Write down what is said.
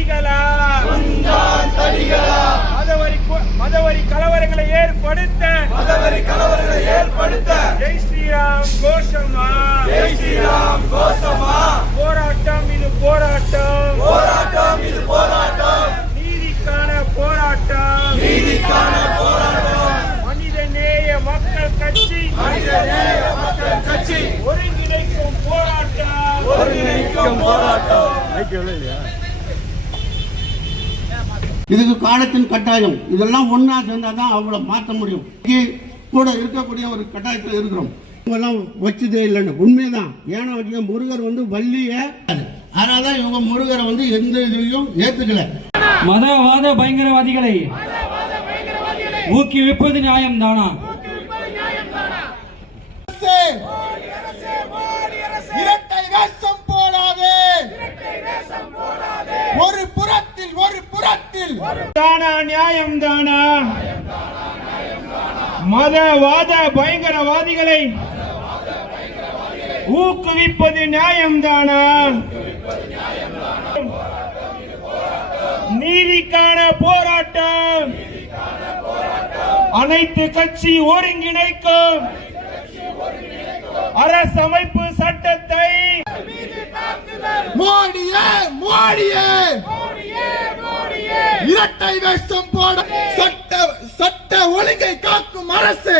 தடிகளா மதவரி கலவரங்களை ஏற்படுத்த ஜெய் ஸ்ரீராம் கோஷமா போராட்டம் இது போராட்டம் நீதிக்கான போராட்டம் மனிதநேய மக்கள் கட்சி ஒருங்கிணைக்கும் போராட்டம் இதுக்கு காலத்தின் கட்டாயம். இதெல்லாம் ஒன்னா சேர்ந்தாதான் அவங்கள மாற்ற முடியும். கூட இருக்கக்கூடிய ஒரு கட்டாயத்தில் இருக்கிறோம். இவங்கெல்லாம் வச்சதே இல்லைன்னு உண்மைதான். ஏன்னா முருகர் வள்ளிய, அதனாலதான் இவங்க முருகரை எந்த இதையும் ஏத்துக்கல. மதவாத பயங்கரவாதிகளை ஊக்குவிப்பது நியாயம் தானா? இரட்டை வேஷம் போடாதே. ஒரு புறத்தில் தானா நியாயம் தானா? மதவாத பயங்கரவாதிகளை ஊக்குவிப்பது நியாயம் தானா? நீதிக்கான போராட்டம் அனைத்து கட்சி ஒருங்கிணைக்கும் அரசமைப்பு சட்டத்தை மோடியே இரட்டை வேஷம் போட சட்ட ஒழுங்கை காக்கும் அரசு